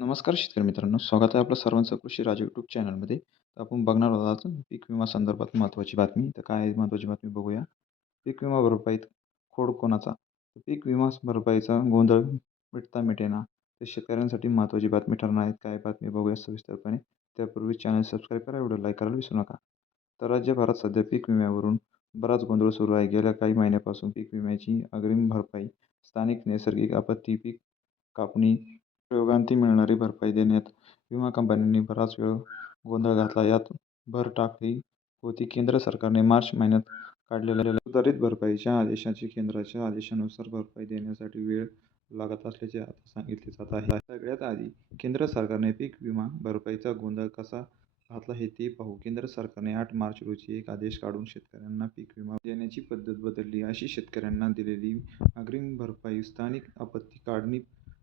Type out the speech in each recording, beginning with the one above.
नमस्कार शेतकरी मित्रांनो स्वागत आहे आपलं सर्वांचं कृषी राजा यूट्यूब चॅनलमध्ये. तर आपण बघणार आहोत आज पीक विमा संदर्भात महत्त्वाची बातमी. तर काय आहे महत्त्वाची बातमी बघूया. पीक विमा भरपाईत खोड कोणाचा? पीक विमा भरपाईचा गोंधळ मिटता मिटेना. ते शेतकऱ्यांसाठी महत्त्वाची बातमी ठरणार आहेत काय बातमी बघूया सविस्तरपणे. त्यापूर्वी चॅनल सबस्क्राईब करा व्हिडिओ लाईक करायला विसरू नका. तर राज्यभरात सध्या पीक विम्यावरून बराच गोंधळ सुरू आहे. गेल्या काही महिन्यापासून पीक विम्याची अग्रिम भरपाई स्थानिक नैसर्गिक आपत्ती पीक कापणी प्रयोगांती मिळणारी भरपाई देण्यात विमा कंपन्यांनी बराच वेळ गोंधळ घातला. यात भर टाकली होती. केंद्र सरकारने मार्च महिन्यात काढलेल्या सुधारित भरपाईच्या आदेशाची केंद्राच्या आदेशानुसार भरपाई देण्यासाठी वेळ लागत असल्याचे आता सांगितले जात आहे. सगळ्यात आधी केंद्र सरकारने पीक विमा भरपाईचा गोंधळ कसा घातला हे ते पाहू. केंद्र सरकारने आठ मार्च रोजी एक आदेश काढून शेतकऱ्यांना पीक विमा देण्याची पद्धत बदलली. अशी शेतकऱ्यांना दिलेली अग्रिम भरपाई स्थानिक आपत्ती काढणी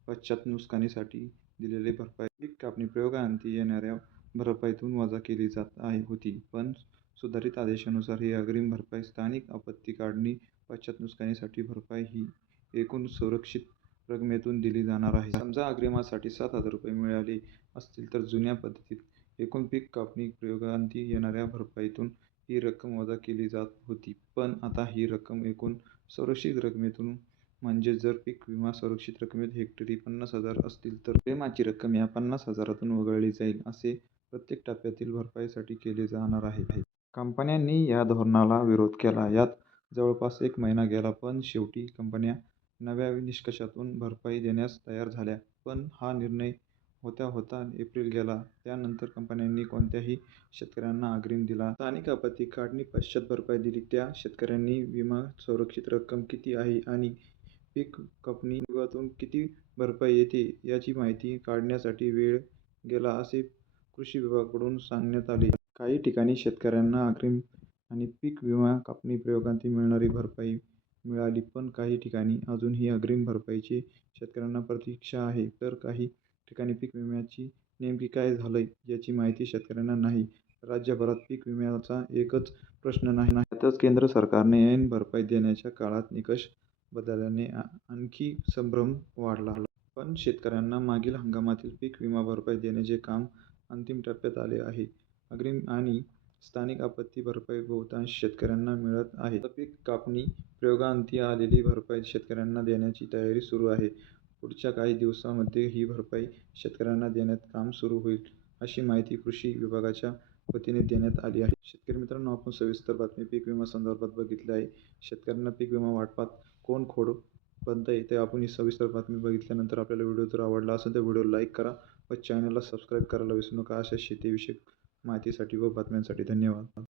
पश्चात नुकसानीसाठी दिलेली भरपाई पीक कापणी प्रयोगांती येणाऱ्या भरपाईतून वजा केली जात आहे होती. पण सुधारित आदेशानुसार ही अग्रिम भरपाई स्थानिक आपत्ती काढणी पश्चात नुकसानीसाठी भरपाई ही एकूण सुरक्षित रकमेतून दिली जाणार आहे. समजा अग्रिमासाठी सात हजार रुपये मिळाले असतील तर जुन्या पद्धतीत एकूण पीक कापणी प्रयोगांती येणाऱ्या भरपाईतून ही रक्कम वजा केली जात होती. पण आता ही रक्कम एकूण सुरक्षित रकमेतून म्हणजे जर पीक विमा सुरक्षित रकमेत हेक्टरी पन्नास हजार असतील तर विम्याची रक्कम या पन्नास हजारातून वगळली जाईल असे प्रत्येक टप्प्यातील भरपाईसाठी केले जाणार आहे. कंपन्यांनी या धोरणाला विरोध केला. यात जवळपास एक महिना गेला पण शेवटी कंपन्या नव्या निष्कर्षातून भरपाई देण्यास तयार झाल्या. पण हा निर्णय होता होता एप्रिल गेला. त्यानंतर कंपन्यांनी कोणत्याही शेतकऱ्यांना अग्रिम दिला. स्थानिक आपत्ती काढणी पश्चात भरपाई दिली. त्या शेतकऱ्यांनी विमा संरक्षित रक्कम किती आहे आणि पीक कापणी विभागातून किती भरपाई येते याची माहिती काढण्यासाठी वेळ गेला असे कृषी विभागाकडून सांगण्यात आले. काही ठिकाणी शेतकऱ्यांना अग्रिम आणि पीक विमा कापणी प्रयोगांती मिळणारी भरपाई मिळाली पण काही ठिकाणी अजूनही अग्रिम भरपाईची शेतकऱ्यांना प्रतीक्षा आहे. तर काही ठिकाणी पीक विम्याची नेमकी काय झालंय याची माहिती शेतकऱ्यांना नाही. राज्यभरात पीक विम्याचा एकच प्रश्न नाही. त्यातच केंद्र सरकारने ऐन भरपाई देण्याच्या काळात निकष बदलल्याने आणखी संभ्रम वाढला. पण शेतकऱ्यांना मागील हंगामातील पीक विमा भरपाई देण्याचे काम अंतिम टप्प्यात आले आहे. अग्रिम आणि स्थानिक आपत्ती भरपाई बहुतांश शेतकऱ्यांना मिळत आहे. पीक कापणी प्रयोगांती आलेली भरपाई शेतकऱ्यांना देण्याची तयारी सुरू आहे. पुढच्या काही दिवसांमध्ये ही भरपाई शेतकऱ्यांना देण्यात काम सुरू होईल. अशी माहिती कृषी विभागाच्या वतीने देण्यात आली आहे. शेतकरी मित्रांनो आपण सविस्तर बातमी पीक विमा संदर्भात बघितली आहे. शेतकऱ्यांना पीक विमा वाटपात कोण खोड बनतं ते आपण ही सविस्तर बातमी बघितल्यानंतर आपल्याला व्हिडिओ जर आवडला असेल तर व्हिडिओ लाईक करा व चॅनलला सबस्क्राईब करायला विसरू नका. अशा शेतीविषयक माहितीसाठी व बातम्यांसाठी धन्यवाद.